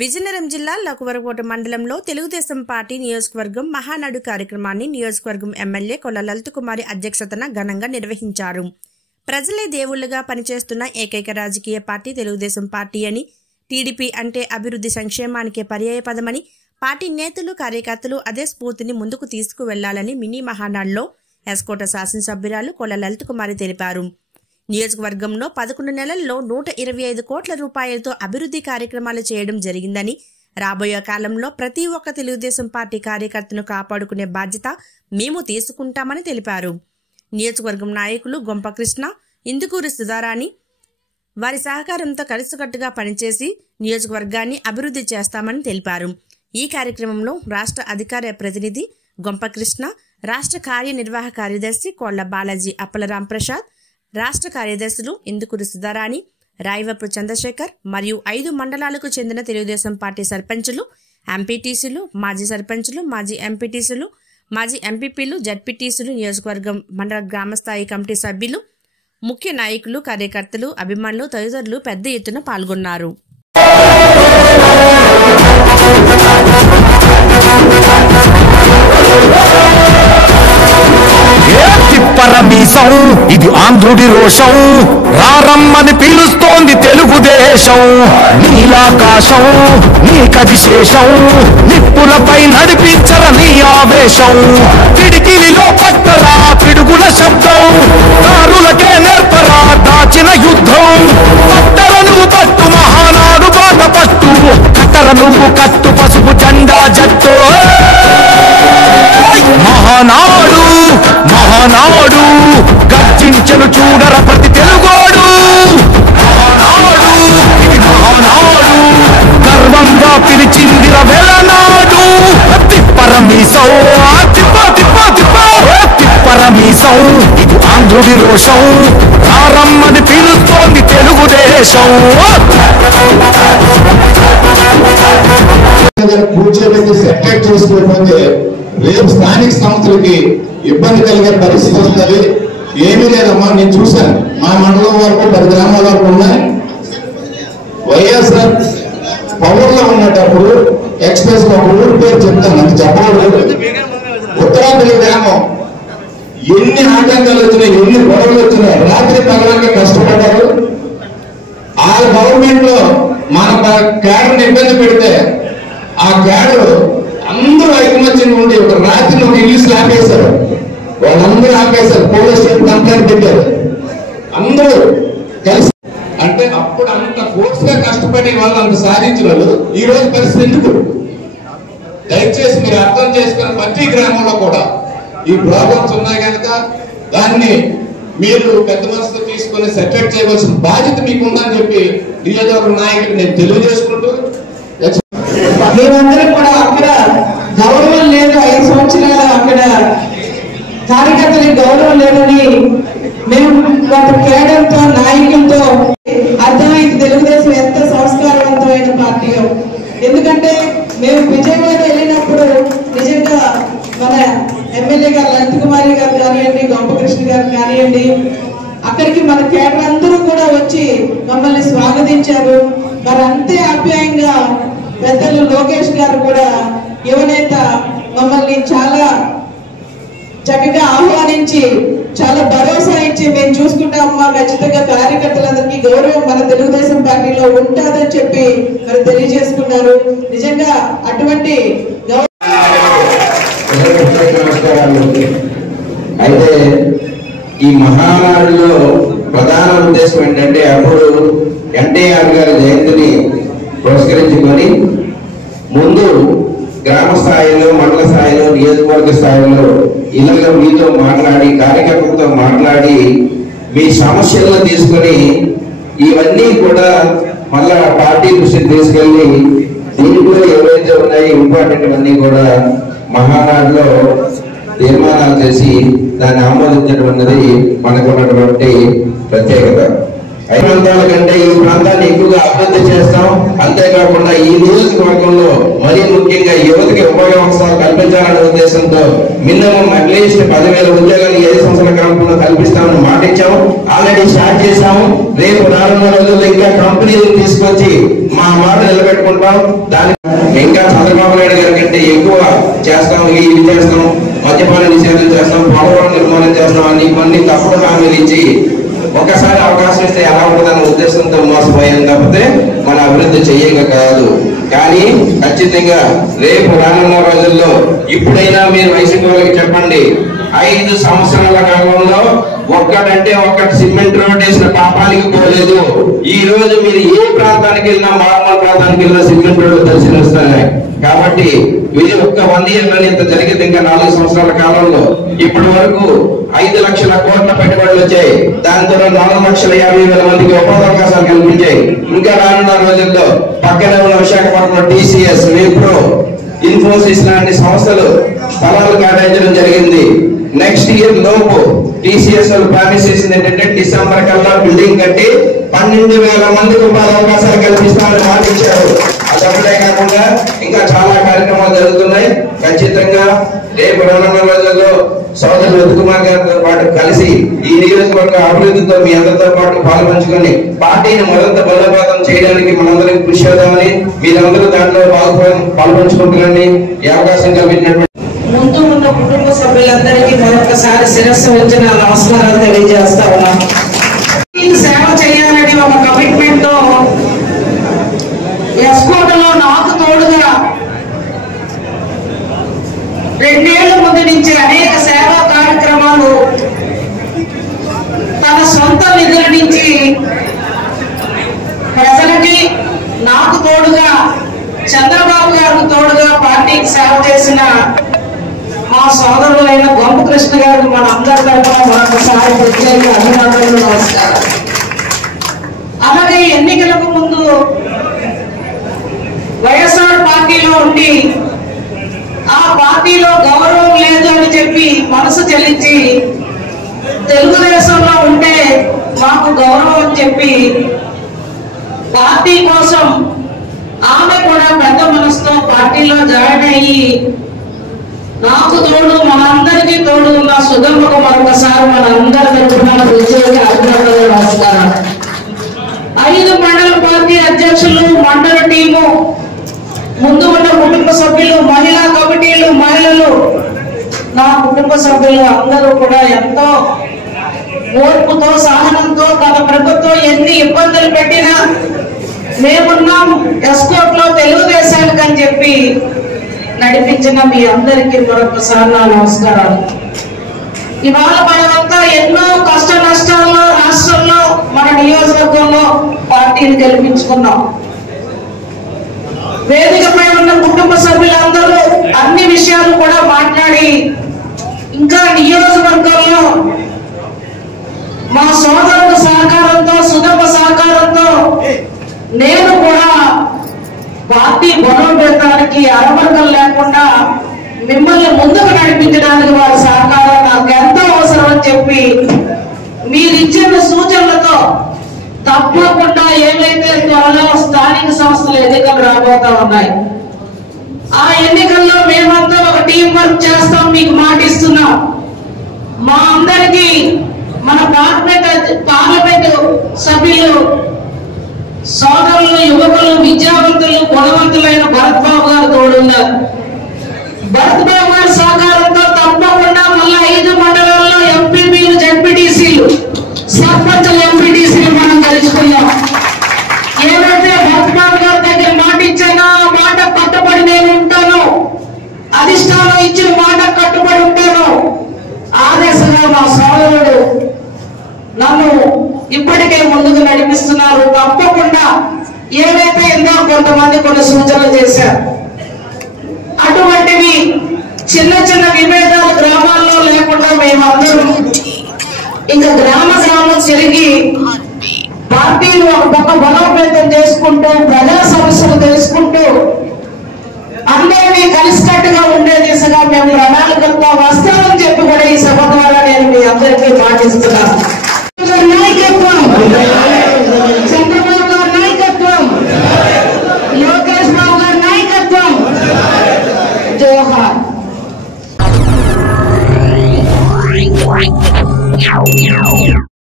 విజయనగరం జిల్లా లకువరకోట మండలంలో తెలుగుదేశం పార్టీ నియోజకవర్గం మహానాడు కార్యక్రమాన్ని నియోజకవర్గం ఎమ్మెల్యే కొల్ల లలిత కుమారి అధ్యక్షతన ఘనంగా నిర్వహించారు. ప్రజలే దేవుళ్లుగా పనిచేస్తున్న ఏకైక రాజకీయ పార్టీ తెలుగుదేశం పార్టీ అని, టీడీపీ అంటే అభివృద్ధి సంక్షేమానికే పర్యాయపదమని, పార్టీ నేతలు కార్యకర్తలు అదే స్ఫూర్తిని ముందుకు తీసుకువెళ్లాలని మినీ మహానాడులో ఎస్కోట శాసనసభ్యురాలు కొల్ల లలిత కుమారి తెలిపారు. నియోజకవర్గంలో 11 నెలల్లో 125 కోట్ల రూపాయలతో అభివృద్ధి కార్యక్రమాలు చేయడం జరిగిందని, రాబోయే కాలంలో ప్రతి ఒక్క తెలుగుదేశం పార్టీ కార్యకర్తను కాపాడుకునే బాధ్యత మేము తీసుకుంటామని తెలిపారు. నియోజకవర్గం నాయకులు గొంప కృష్ణ, ఇందుకూరి సుధారాణి వారి సహకారంతో కలిసికట్టుగా పనిచేసి నియోజకవర్గాన్ని అభివృద్ధి చేస్తామని తెలిపారు. ఈ కార్యక్రమంలో రాష్ట్ర అధికార ప్రతినిధి గొంప కృష్ణ, రాష్ట్ర కార్యనిర్వాహక కార్యదర్శి కోళ్ల బాలాజీ అప్పలరాం ప్రసాద్, రాష్ట్ర కార్యదర్శులు ఇందుకూరి సుధారాణి, రాయవపు చంద్రశేఖర్ మరియు 5 మండలాలకు చెందిన తెలుగుదేశం పార్టీ సర్పంచులు, ఎంపీటీసీలు, మాజీ సర్పంచులు, మాజీ ఎంపీటీసీలు, మాజీ ఎంపీపీలు, జడ్పీటీసీలు, నియోజకవర్గం మండల గ్రామస్థాయి కమిటీ సభ్యులు, ముఖ్య నాయకులు, కార్యకర్తలు, అభిమానులు తదితరులు పెద్ద ఎత్తున పాల్గొన్నారు. ఇది ఆంధ్రుడి రోషం, రారమ్మని పిలుస్తోంది తెలుగుదేశం. నీలాకాశం నీకది శేషం, నిప్పులపై నడిపించర నీ ఆవేశం. పిడికిలిలో పట్టరా పిడుగుల శబ్దం, దారులకే నేర్పరా దాచిన యుద్ధం. పట్టర నువ్వు పట్టు మహానాడు బాట పట్టు, కట్టర నువ్వు కట్టు పసుపు జెండా జట్టు. మహానాడు మహానాడు గర్జించను చూడర ప్రతి తెలుగోడు. మహానాడు ఇది మహానాడు, గర్వంగా పిలిచిందిర వెలనాడు. తిప్పరమీసౌ తిప్ప తిప్ప తిప్ప తిప్పరమీసౌ, ఇది ఆంధ్రుడి రోషం, రారమ్మని పిలుస్తోంది తెలుగుదేశం. కూర్చోబెట్టి సెపరేట్ చేసుకోకపోతే రేపు స్థానిక సంస్థలకి ఇబ్బంది కలిగే పరిస్థితి వస్తుంది. ఏమీ లేదమ్మా, నేను చూశాను. మా మండలం వరకు 10 గ్రామాల వరకు ఉన్నాయి. వైఎస్ఆర్ పవర్ లో ఉన్నప్పుడు ఎక్స్ప్రెస్ ఒక ఊరి పేరు చెప్తాను, అంత చెప్పకూడదు. ఉత్తరాంధ్ర గ్రామం ఎన్ని ఆటంకాలు వచ్చినాయి, ఎన్ని గొడవలు వచ్చినాయి, రాత్రి పగలగా కష్టపడ్డారు. ఆ గవర్నమెంట్ లో మన క్యాడర్ని ఇబ్బంది పెడితే ఆ క్యాడర్ అందరూ ఐకమత్యం ఉండి ఒక రాత్రి ఒక ఇల్లు ఆపేశారు. వాళ్ళందరూ ఆపేశారు, పోలీస్ స్టేషన్ కంప్లైంట్ పెట్టారు. అందరూ కలిసి అంటే అప్పుడు అంత ఫోర్స్ గా కష్టపడి వాళ్ళు అంత సాధించిన వాళ్ళు ఈ రోజు పరిస్థితి ఎందుకు? దయచేసి మీరు అర్థం చేసుకుని ప్రతి గ్రామంలో కూడా ఈ ప్రాబ్లమ్స్ ఉన్నాయి కనుక దాన్ని మీరు పెద్ద మనసుతో తీసుకొని సెటిల్ చేయవలసిన బాధ్యత మీకు ఉందని చెప్పి నియోజకవర్గ నాయకులు నేను తెలియజేసుకుంటూ, మేమందరం కూడా అక్కడ గౌరవం లేదు. 5 సంవత్సరాలు అక్కడ కార్యకర్తలకు గౌరవం లేదని మేము గత కేడర్తో నాయకులతో అర్థమైంది తెలుగుదేశం ఎంత సంస్కారవంతమైన పార్టీయో. ఎందుకంటే మేము విజయవాడ వెళ్ళినప్పుడు నిజంగా మన ఎమ్మెల్యే గారు లలిత కుమారి గారు కానివ్వండి, గొంపకృష్ణ గారు కానివ్వండి, అక్కడికి మన కేడర్ అందరూ కూడా వచ్చి మమ్మల్ని స్వాగతించారు. మరి అంతే ఆప్యాయంగా పెద్దలు లోకేష్ గారు కూడా యువనేత మమ్మల్ని చాలా చక్కగా ఆహ్వానించి చాలా భరోసా ఇచ్చి మేము చూసుకుంటామమ్మా, ఖచ్చితంగా కార్యకర్తలందరికీ గౌరవం మన తెలుగుదేశం పార్టీలో ఉంటుందని చెప్పి మరి తెలియజేసుకున్నారు. నిజంగా అటువంటి అయితే ఈ మహానాడులో ప్రధాన ఉద్దేశం ఏంటంటే, అప్పుడు ఎన్టీఆర్ గారి జయంతిని పురస్కరించుకొని ముందు గ్రామ స్థాయిలో, మండల స్థాయిలో, నియోజకవర్గ స్థాయిలో ఇళ్ళలో మీతో మాట్లాడి, కార్యకర్తలతో మాట్లాడి మీ సమస్యలను తీసుకొని ఇవన్నీ కూడా మళ్ళా పార్టీ దృష్టికి తీసుకెళ్ళి దీంట్లో ఎవరైతే ఉన్నాయో ఇంపార్టెంట్ అన్నీ కూడా మహానాడులో తీర్మానాలు చేసి దాన్ని ఆమోదించడం అన్నది మనకున్నటువంటి ప్రత్యేకత. 5 ప్రాంతాల కంటే ఈ ప్రాంతాన్ని ఎక్కువగా అభివృద్ధి చేస్తాం. అంతేకాకుండా ఈ నియోజకవర్గంలో మరీ ముఖ్యంగా యువతకి ఉపాధి అవకాశాలు కల్పించాలనే ఉద్దేశంతో మినిమం అట్లీస్ట్ 10,000 ఉద్యోగాలు 5 సంవత్సరాల కాలంలో కల్పిస్తామని మాట ఇచ్చాము. ఆల్రెడీ స్టార్ట్ చేశాము. రేపు రానున్న రోజుల్లో ఇంకా కంపెనీలు తీసుకొచ్చి మా మాట నిలబెట్టుకుంటాం. దాని ఇంకా చంద్రబాబు నాయుడు గారి కంటే ఎక్కువ చేస్తాం, ఇవి చేస్తాం, మద్యపాన నిషేధం చేస్తాం, పోలవరం నిర్మాణం చేస్తాం అని కొన్ని తప్పుడు హామీలు ఇచ్చి ఒక్కసారి అవకాశం ఇస్తే ఎలా ఉంటుందన్న ఉద్దేశంతో మోసపోయాం తప్పితే మన అభివృద్ధి చేయక కాదు. కానీ ఖచ్చితంగా రేపు రానున్న రోజుల్లో ఇప్పుడైనా మీరు వైసీపీ వాళ్ళకి చెప్పండి, 5 సంవత్సరాల కాలంలో ఒక్కటంటే ఒక్కటి సిమెంట్ రోడ్ వేసిన పాపానికి పోలేదు. ఈ రోజు మీరు ఏ ప్రాంతానికి వెళ్ళినా, మారుమూల ప్రాంతానికి వెళ్ళినా సిమెంట్ రోడ్లు దర్శనం వస్తున్నాయి. కాబట్టి ఇది ఒక్క 100 ఏళ్ళని ఇంత జరిగింది. ఇంకా 4 సంవత్సరాల కాలంలో ఇప్పటి వరకు 5 లక్షల కోట్ల పెట్టుబడులు వచ్చాయి. దాంతో 4,50,000 మందికి ఉపాధి అవకాశాలు కల్పించాయి. ఇంకా రానున్న రోజుల్లో పక్కనే ఉన్న విశాఖపట్నంలో TCS, విప్రో, ఇన్ఫోసిస్ లాంటి సంస్థలు స్థలాలు కేటాయించడం జరిగింది. నెక్స్ట్ ఇయర్ లోపు TCS వాళ్ళు ప్రామిస్ చేసింది ఏంటంటే డిసెంబర్ కల్లా బిల్డింగ్ కట్టి 12,000 మందికి ఉపాధి అవకాశాలు కల్పిస్తామని మాట ఇచ్చారు. అదొకటే కాకుండా ఇంకా చాలా కార్యక్రమాలు జరుగుతున్నాయి. ఖచ్చితంగా రేపు రానున్న రోజుల్లో సోదరులు రవికుమార్ గారితో పాటు కలిసి ఈ నియోజకవర్గ అభివృద్ధితో మీ అందరితో పాటు పాల్పంచుకొని పార్టీని మరింత బలోపేతం చేయడానికి మనందరం కృషి చేద్దామని, మీరందరూ దాంట్లో పాల్పంచుకుంటారని ఈ అవకాశం కల్పించినటువంటి ముందు ఉన్న కుటుంబ సభ్యులందరికీ మరొకసారి శిరస్సు వచ్చి నా నమస్కారాలు తెలియజేస్తా ఉన్నాను. సేవ చేయాలని ఒక కమిట్మెంట్ తో ఎస్కోటలో నాకు తోడుగా 2 ఏళ్ల ముందు నుంచి అనేక సేవా కార్యక్రమాలు తన సొంత నిధుల నుంచి ప్రజలకి నాకు తోడుగా, చంద్రబాబు గారికి తోడుగా పార్టీకి సేవ చేసిన మా సోదరులైన గొంపు కృష్ణ గారు మన అందరి తరఫున మరొకసారి ప్రత్యేక అభినందనలు, నమస్కారం. అలాగే ఎన్నికలకు ముందు వైఎస్ఆర్ పార్టీలో ఉండి ఆ పార్టీలో గౌరవం లేదు అని చెప్పి మనసు చెల్లించి తెలుగుదేశంలో ఉంటే మాకు గౌరవం అని చెప్పి పార్టీ కోసం ఆమె కూడా పెద్ద మనసుతో పార్టీలో జాయిన్ అయ్యి నాకు తోడు, మనందరికీ తోడు ఉన్న సుగంధకు మరొకసారి మనందరి తరఫున ప్రత్యేక అభినందనలు, నమస్కారం. 5 మండల పార్టీ అధ్యక్షులు, మండల టీము, ముందు ఉన్న కుటుంబ సభ్యులు, మహిళా కమిటీలు, మహిళలు, నా కుటుంబ సభ్యులు అందరూ కూడా ఎంతో ఓర్పుతో, సహనంతో గత ప్రభుత్వం ఎన్ని ఇబ్బందులు పెట్టినా మేమున్నాం ఎస్కోట్ లో తెలుగుదేశానికి అని చెప్పి నడిపించిన మీ అందరికీ మరొకసారి నా నమస్కారాలు. ఇవాళ మనమంతా ఎన్నో కష్ట నష్టాల్లో రాష్ట్రంలో మన నియోజకవర్గంలో పార్టీని గెలిపించుకున్నాం. వేదికపై ఉన్న కుటుంబ సభ్యులందరూ అన్ని విషయాలు కూడా మాట్లాడి ఇంకా నియోజకవర్గంలో మా సోదరుల సహకారంతో, సుగమ సహకారంతో నేను కూడా పార్టీ బలోపేతానికి అరమర్గం లేకుండా మిమ్మల్ని ముందుకు నడిపించడానికి వారి సహకారం నాకు ఎంతో అవసరం అని చెప్పి మీరు ఇచ్చిన సూచనలతో తప్పకుండా ఏవైతే త్వరలో స్థానిక సంస్థల ఎన్నికలు రాబోతా ఉన్నాయి, ఆ ఎన్నికల్లో మేమంతా ఒక టీం వర్క్ చేస్తాం, మీకు మాటిస్తున్నాం. మా అందరికీ మన పార్లమెంట్ సభ్యులు, సోదరులు, యువకులు, విద్యావంతులు, గుణవంతులైన భరత్ బాబు గారు తోడున్నారు. భరత్ బాబు గారి సహకారంతో తప్పకుండా మళ్ళీ 5 మండలాల్లో ఎంపీపీలు, జడ్పీటీసీలు, సర్పంచులు, ఎంపీటీసీలు మనం కలుసుకున్నాం. ఏదైతే భరత్ బాబు గారి దగ్గర మాట ఇచ్చానో ఆ మాట కట్టుబడి నేను ఉంటాను, అధిష్టానం ఇచ్చిన మాట కట్టుబడి ఉంటాను. ఆ దిశగా మా సోదరుడు నన్ను ఇప్పటికే ముందుకు నడిపిస్తున్నారు. తప్పకుండా ఏవైతే ఎంతో కొంతమంది కొన్ని సూచనలు చేశారు, అటువంటివి చిన్న చిన్న విభేదాలు గ్రామాల్లో లేకుండా మేమందరం ఇంకా గ్రామం తిరిగి పార్టీలు ఒక పక్క బలోపేతం చేసుకుంటూ, ప్రజా సమస్యలు తెలుసుకుంటూ, అందరినీ కలిసికట్టుగా ఉండే దిశగా మేము ప్రణాళికలతో వస్తామని చెప్పి కూడా ఈ సభ ద్వారా నేను మీ అందరికీ పాటిస్తున్నాను.